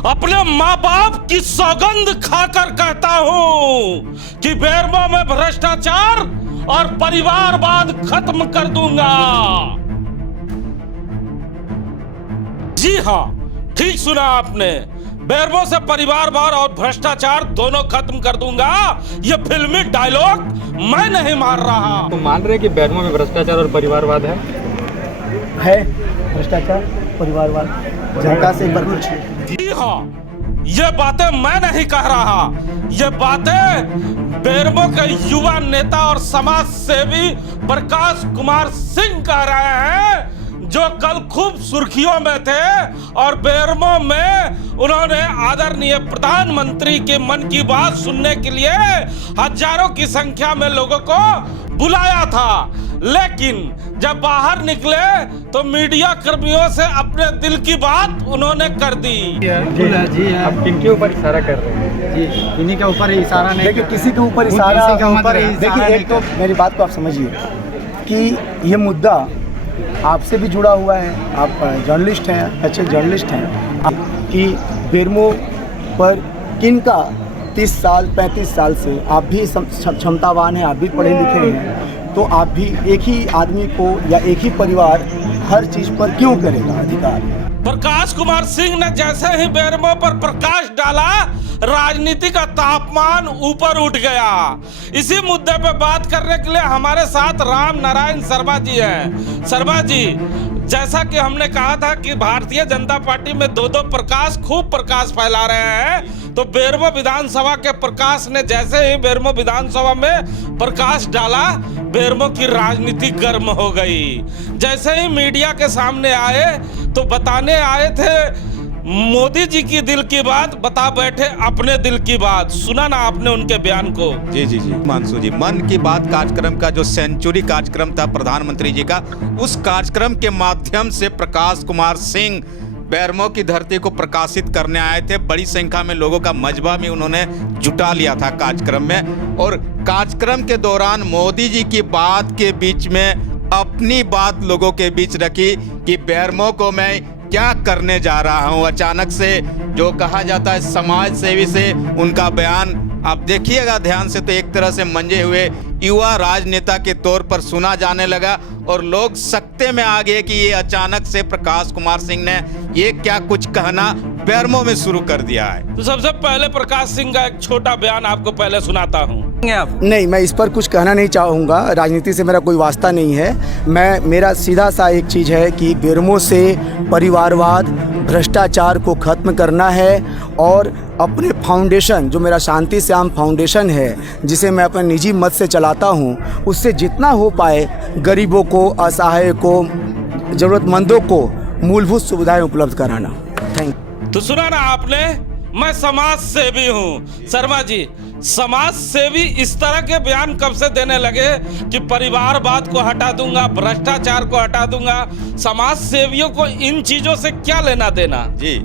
अपने माँ बाप की सौगंध खाकर कहता हूं कि बेरमो में भ्रष्टाचार और परिवारवाद खत्म कर दूंगा। जी हां, ठीक सुना आपने। बेरमो से परिवारवाद और भ्रष्टाचार दोनों खत्म कर दूंगा। ये फिल्मी डायलॉग मैं नहीं मार रहा। तो मान रहे कि बेरमो में भ्रष्टाचार और परिवारवाद है भ्रष्टाचार परिवारवाद, जनता से एक बार पूछिए। जी हाँ, ये बातें मैं नहीं कह रहा, ये बातें बेरमो के युवा नेता और समाज सेवी प्रकाश कुमार सिंह कह रहे हैं, जो कल खूब सुर्खियों में थे और बेरमो में उन्होंने आदरणीय प्रधानमंत्री के मन की बात सुनने के लिए हजारों की संख्या में लोगों को बुलाया था। लेकिन जब बाहर निकले तो मीडिया कर्मियों से अपने दिल की बात उन्होंने कर दी। जी आप किनके ऊपर इशारा कर रहे हैं? जी इन्हीं के ऊपर इशारा नहीं, देखिए किसी के ऊपर इशारा, देखिए एक तो मेरी बात को आप समझिए कि ये मुद्दा आपसे भी जुड़ा हुआ है। आप जर्नलिस्ट हैं, अच्छे जर्नलिस्ट हैं, कि बेरमो पर किनका 30 साल 35 साल से आप भी क्षमतावान हैं, आप भी पढ़े लिखे हैं, तो आप भी एक ही आदमी को या एक ही परिवार हर चीज़ पर क्यों करेगा अधिकार? प्रकाश कुमार सिंह ने जैसे ही बेरमो पर प्रकाश डाला, राजनीति का तापमान ऊपर उठ गया। इसी मुद्दे पे बात करने के लिए हमारे साथ राम नारायण शर्मा जी हैं। शर्मा जी, जैसा कि हमने कहा था कि भारतीय जनता पार्टी में दो प्रकाश खूब प्रकाश फैला रहे हैं, तो बेरमो विधानसभा के प्रकाश ने जैसे ही बेरमो विधानसभा में प्रकाश डाला, बेरमो की राजनीति गर्म हो गई। जैसे ही मीडिया के सामने आए तो बताने आए थे मोदी जी की दिल की बात, बता बैठे अपने दिल की बात। सुना ना आपने उनके बयान को? जी मानसू जी, मन की बात कार्यक्रम का जो सेंचुरी कार्यक्रम था प्रधानमंत्री जी का, उस कार्यक्रम के माध्यम से प्रकाश कुमार सिंह बेरमो की धरती को प्रकाशित करने आए थे। बड़ी संख्या में लोगों का मजबा भी उन्होंने जुटा लिया था कार्यक्रम में, और कार्यक्रम के दौरान मोदी जी की बात के बीच में अपनी बात लोगों के बीच रखी कि बेरमो को मैं क्या करने जा रहा हूं। अचानक से जो कहा जाता है समाज सेवी से उनका बयान आप देखिएगा ध्यान से, तो एक तरह से मंजे हुए युवा राजनेता के तौर पर सुना जाने लगा, और लोग सकते में आ गए कि ये अचानक से प्रकाश कुमार सिंह ने ये क्या कुछ कहना बेरमो में शुरू कर दिया है। तो सबसे पहले प्रकाश सिंह का एक छोटा बयान आपको पहले सुनाता हूँ। नहीं, मैं इस पर कुछ कहना नहीं चाहूँगा, राजनीति से मेरा कोई वास्ता नहीं है। मेरा सीधा सा एक चीज़ है कि बेरमो से परिवारवाद भ्रष्टाचार को ख़त्म करना है, और अपने फाउंडेशन जो मेरा शांति श्याम फाउंडेशन है, जिसे मैं अपने निजी मत से चलाता हूँ, उससे जितना हो पाए गरीबों को, असहाय को, ज़रूरतमंदों को मूलभूत सुविधाएं उपलब्ध कराना। Thank you. तो सुना ना आपने, मैं समाज सेवी हूँ। शर्मा जी, समाज सेवी इस तरह के बयान कब से देने लगे कि परिवारवाद को हटा दूंगा, भ्रष्टाचार को हटा दूंगा? समाज सेवियों को इन चीजों से क्या लेना देना? जी,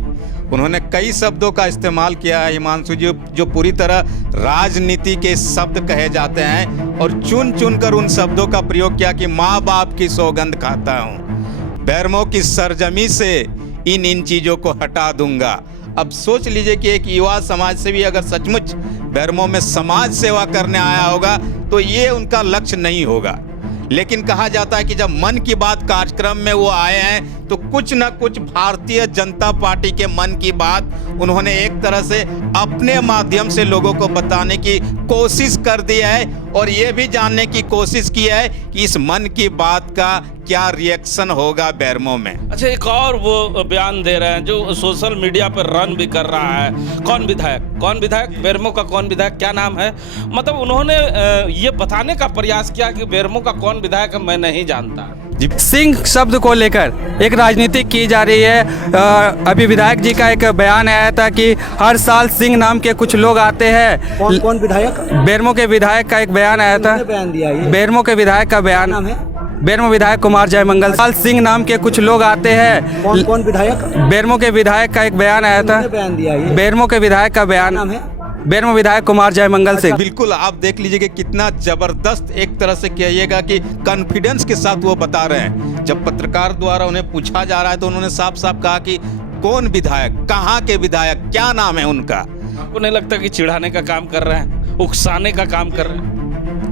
उन्होंने कई शब्दों का इस्तेमाल किया है हिमांशु जी, जो पूरी तरह राजनीति के शब्द कहे जाते हैं, और चुन चुन कर उन शब्दों का प्रयोग किया कि माँ बाप की सौगंध खाता हूँ, बेरमो की सरजमी से इन चीजों को हटा दूंगा। अब सोच लीजिए कि एक युवा समाज सेवी अगर सचमुच बेरमो में समाज सेवा करने आया होगा तो ये उनका लक्ष्य नहीं होगा। लेकिन कहा जाता है कि जब मन की बात कार्यक्रम में वो आए हैं तो कुछ न कुछ भारतीय जनता पार्टी के मन की बात उन्होंने एक तरह से अपने माध्यम से लोगों को बताने की कोशिश कर दी है, और ये भी जानने की कोशिश की है कि इस मन की बात का क्या रिएक्शन होगा बेरमो में। अच्छा, एक और वो बयान दे रहे हैं जो सोशल मीडिया पर रन भी कर रहा है। कौन विधायक बेरमो का कौन विधायक, क्या नाम है? मतलब उन्होंने ये बताने का प्रयास किया कि बेरमो का कौन विधायक है मैं नहीं जानता। सिंह शब्द को लेकर एक राजनीति की जा रही है। अभी विधायक जी का एक बयान आया था कि हर साल सिंह नाम के कुछ लोग आते हैं। कौन विधायक? बेरमो के विधायक का एक बयान आया था। बयान दिया ये? बेरमो के विधायक का बयान नाम है? बेरमो विधायक कुमार जयमंगल साल सिंह नाम के कुछ लोग आते हैं। कौन विधायक? बेरमो के विधायक का एक बयान आया था। बयान दिया ये? बेरमो के विधायक का बयान नाम है? बेरमो विधायक कुमार जयमंगल सिंह। बिल्कुल, आप देख लीजिए कि कितना जबरदस्त एक तरह से कहिएगा कि कॉन्फिडेंस के साथ वो बता रहे हैं। जब पत्रकार द्वारा उन्हें पूछा जा रहा है तो उन्होंने साफ साफ कहा कि कौन विधायक, कहाँ के विधायक, क्या नाम है उनका? आपको नहीं लगता कि चिढ़ाने का काम कर रहे हैं, उकसाने का काम कर रहे हैं?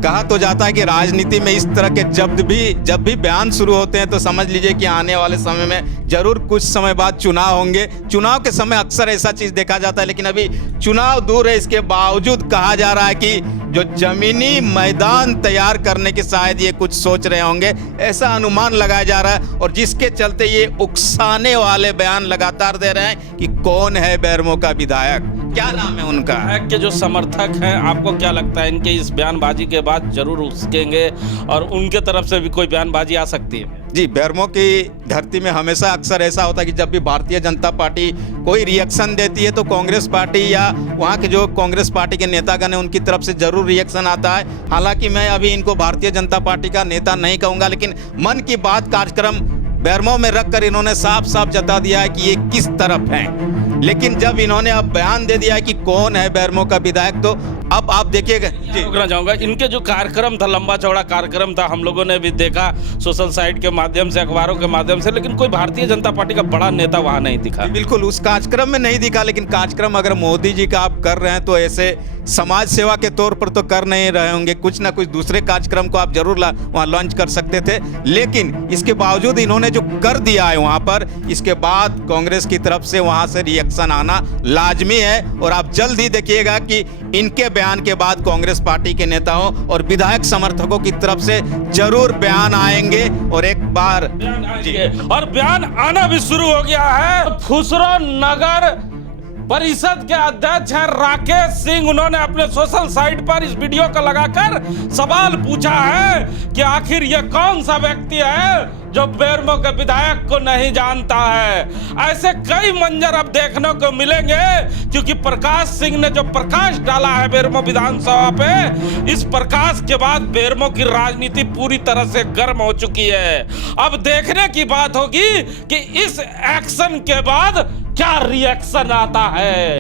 कहा तो जाता है कि राजनीति में इस तरह के जब भी बयान शुरू होते हैं तो समझ लीजिए कि आने वाले समय में जरूर कुछ समय बाद चुनाव होंगे। चुनाव के समय अक्सर ऐसा चीज देखा जाता है, लेकिन अभी चुनाव दूर है, इसके बावजूद कहा जा रहा है कि जो जमीनी मैदान तैयार करने की शायद ये कुछ सोच रहे होंगे, ऐसा अनुमान लगाया जा रहा है। और जिसके चलते ये उकसाने वाले बयान लगातार दे रहे हैं कि कौन है बेरमो का विधायक, क्या नाम है उनका। विधायक के जो समर्थक हैं, आपको क्या लगता है इनके इस बयानबाजी के बाद जरूर उकसेंगे और उनके तरफ से भी कोई बयानबाजी आ सकती है? जी, बेरमो की धरती में हमेशा अक्सर ऐसा होता है कि जब भी भारतीय जनता पार्टी कोई रिएक्शन देती है तो कांग्रेस पार्टी या वहाँ के जो कांग्रेस पार्टी के नेतागण हैं उनकी तरफ से जरूर रिएक्शन आता है। हालांकि मैं अभी इनको भारतीय जनता पार्टी का नेता नहीं कहूँगा, लेकिन मन की बात कार्यक्रम बेरमो में रखकर इन्होंने साफ साफ जता दिया है कि ये किस तरफ हैं। लेकिन जब इन्होंने अब बयान दे दिया है कि कौन है बेरमो का विधायक, तो अब आप देखिएगा। रोकना चाहूंगा, इनके जो कार्यक्रम था, लंबा चौड़ा कार्यक्रम था, हम लोगों ने भी देखा सोशल साइट के माध्यम से, अखबारों के माध्यम से, लेकिन कोई भारतीय जनता पार्टी का बड़ा नेता वहां नहीं दिखा। बिल्कुल उस कार्यक्रम में नहीं दिखा, लेकिन कार्यक्रम अगर मोदी जी का आप कर रहे हैं तो ऐसे समाज सेवा के तौर पर तो कर नहीं रहे होंगे, कुछ ना कुछ दूसरे कार्यक्रम को आप जरूर वहाँ लॉन्च कर सकते थे। लेकिन इसके बावजूद इन्होंने जो कर दिया है वहाँ पर, इसके बाद कांग्रेस की तरफ से वहाँ से रिएक्शन आना लाजमी है। और आप जल्द ही देखिएगा कि इनके बयान के बाद कांग्रेस पार्टी के नेताओं और विधायक समर्थकों की तरफ से जरूर बयान आएंगे। और एक बार और बयान आना भी शुरू हो गया है। फुसरो नगर परिषद के अध्यक्ष हैं राकेश सिंह, उन्होंने अपने सोशल साइट पर इस वीडियो को लगाकर सवाल पूछा है कि आखिर ये कौन सा व्यक्ति है जो बेरमो के विधायक को नहीं जानता है। ऐसे कई मंजर अब देखने को मिलेंगे, क्योंकि प्रकाश सिंह ने जो प्रकाश डाला है बेरमो विधानसभा पे, इस प्रकाश के बाद बेरमो की राजनीति पूरी तरह से गर्म हो चुकी है। अब देखने की बात होगी कि इस एक्शन के बाद क्या रिएक्शन आता है।